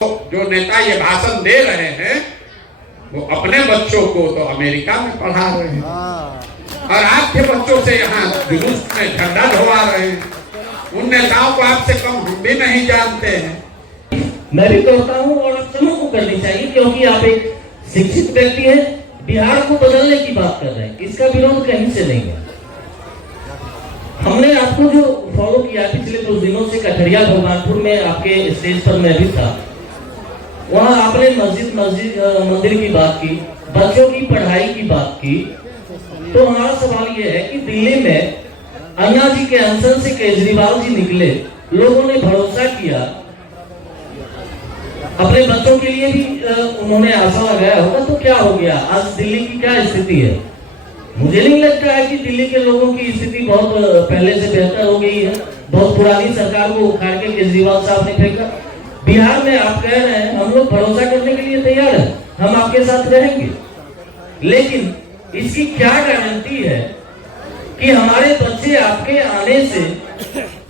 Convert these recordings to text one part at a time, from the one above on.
जो नेता ये भाषण दे रहे हैं वो अपने बच्चों को तो अमेरिका में पढ़ा रहे हैं और आपके बच्चों से यहाँ जुलूस में झंडा ढोवा रहे हैं। उन नेताओं को आपसे कम हम भी नहीं जानते हैं। मैं भी कहता हूँ और आप सबों को करनी चाहिए, क्योंकि आप एक शिक्षित व्यक्ति हैं, बिहार को बदलने की बात कर रहे हैं, इसका विरोध कहीं से नहीं है। हमने आपको जो फॉलो किया पिछले कुछ दिनों से कठरिया भगवानपुर में आपके स्टेज पर मैं भी था, वहाँ आपने मंदिर की बात की, बच्चों की पढ़ाई की बात की। तो हमारा सवाल ये है कि दिल्ली में अन्ना जी के अनशन से केजरीवाल जी निकले, लोगों ने भरोसा किया, अपने बच्चों के लिए भी उन्होंने आशा लगाया होगा, तो क्या हो गया? आज दिल्ली की क्या स्थिति है? मुझे नहीं लगता है कि दिल्ली के लोगों की स्थिति बहुत पहले से बेहतर हो गई है। बहुत पुरानी सरकार को उखाड़ के केजरीवाल साहब ने फेंका। बिहार में आप कह रहे हैं हम लोग भरोसा करने के लिए तैयार हैं, हम आपके साथ रहेंगे, लेकिन इसकी क्या गारंटी है कि हमारे बच्चे आपके आने से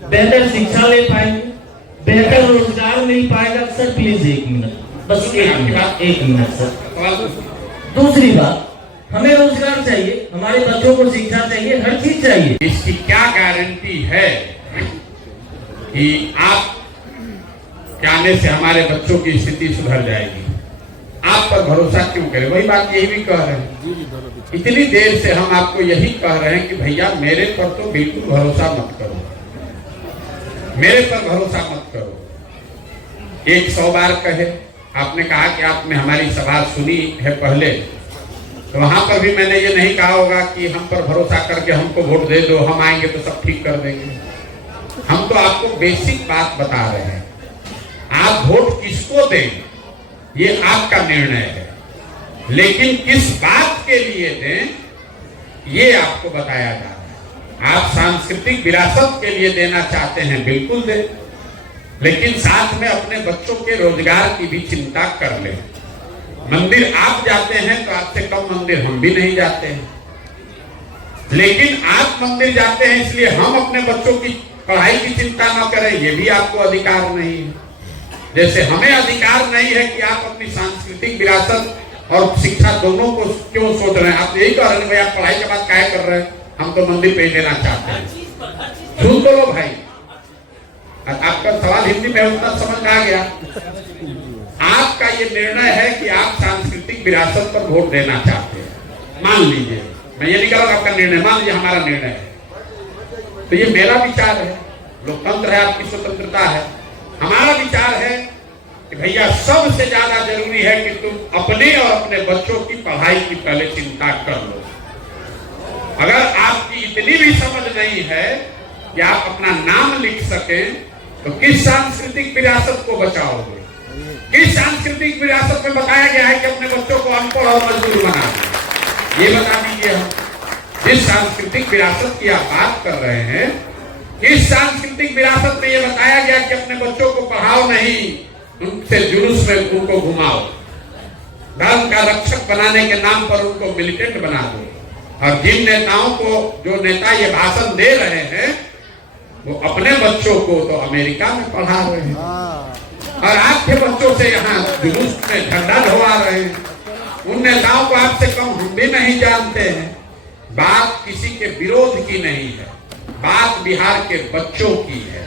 बेहतर शिक्षा ले पाएंगे, बेहतर रोजगार मिल पाएगा? सर प्लीज एक मिनट, बस एक मिनट सर। दूसरी बात, हमें रोजगार चाहिए, हमारे बच्चों को शिक्षा चाहिए, हर चीज चाहिए। इसकी क्या गारंटी है कि आप के आने से हमारे बच्चों की स्थिति सुधर जाएगी? आप पर भरोसा क्यों करें? वही बात यही भी कह रहे हैं। इतनी देर से हम आपको यही कह रहे हैं कि भैया मेरे पर तो बिल्कुल भरोसा मत करो, मेरे पर भरोसा मत करो। 100 बार कहे, आपने कहा कि आपने हमारी सभा सुनी है पहले, तो वहां पर भी मैंने ये नहीं कहा होगा कि हम पर भरोसा करके हमको वोट दे दो, हम आएंगे तो सब ठीक कर देंगे। हम तो आपको बेसिक बात बता रहे हैं, आप वोट किसको दें ये आपका निर्णय है, लेकिन किस बात के लिए दें ये आपको बताया जा रहा है। आप सांस्कृतिक विरासत के लिए देना चाहते हैं, बिल्कुल दें, लेकिन साथ में अपने बच्चों के रोजगार की भी चिंता कर लें। मंदिर आप जाते हैं तो आपसे कम मंदिर हम भी नहीं जाते हैं, लेकिन आप मंदिर जाते हैं इसलिए हम अपने बच्चों की पढ़ाई की चिंता न करें, ये भी आपको अधिकार नहीं है। जैसे हमें अधिकार नहीं है कि आप अपनी सांस्कृतिक विरासत और शिक्षा दोनों को क्यों सोच रहे हैं। आप यही कह रहे हैं भाई आप पढ़ाई के बाद क्या कर रहे हैं, हम तो मंदिर पे देना चाहते हैं। सुन तो लो भाई, आपका सवाल हिंदी में उतना समझ आ गया। आपका ये निर्णय है कि आप सांस्कृतिक विरासत पर वोट देना चाहते हैं, मान लीजिए, मैं ये नहीं कह रहा आपका निर्णय, मान लीजिए हमारा निर्णय है, तो ये मेरा विचार है, लोकतंत्र है, आपकी स्वतंत्रता है। हमारा विचार है कि भैया सबसे ज्यादा जरूरी है कि तुम अपने और अपने बच्चों की पढ़ाई की पहले चिंता कर लो। अगर आपकी इतनी भी समझ नहीं है कि आप अपना नाम लिख सकें, तो किस सांस्कृतिक विरासत को बचाओगे? किस सांस्कृतिक विरासत में बताया गया है कि अपने बच्चों को अनपढ़ और मजदूर बना दे? ये बता दीजिए। हम जिस सांस्कृतिक विरासत की आप बात कर रहे हैं, इस सांस्कृतिक विरासत में यह बताया गया कि अपने बच्चों को पढ़ाओ नहीं, उनसे जुलूस में उनको घुमाओ, धर्म का रक्षक बनाने के नाम पर उनको मिलिटेंट बना दो। और जिन नेताओं को, जो नेता ये भाषण दे रहे हैं, वो अपने बच्चों को तो अमेरिका में पढ़ा रहे हैं और आपके बच्चों से यहाँ जुलूस में झंडा ढोवा रहे हैं। उन नेताओं को आपसे कम हम भी नहीं जानते हैं। बात किसी के विरोध की नहीं है, बात बिहार के बच्चों की है।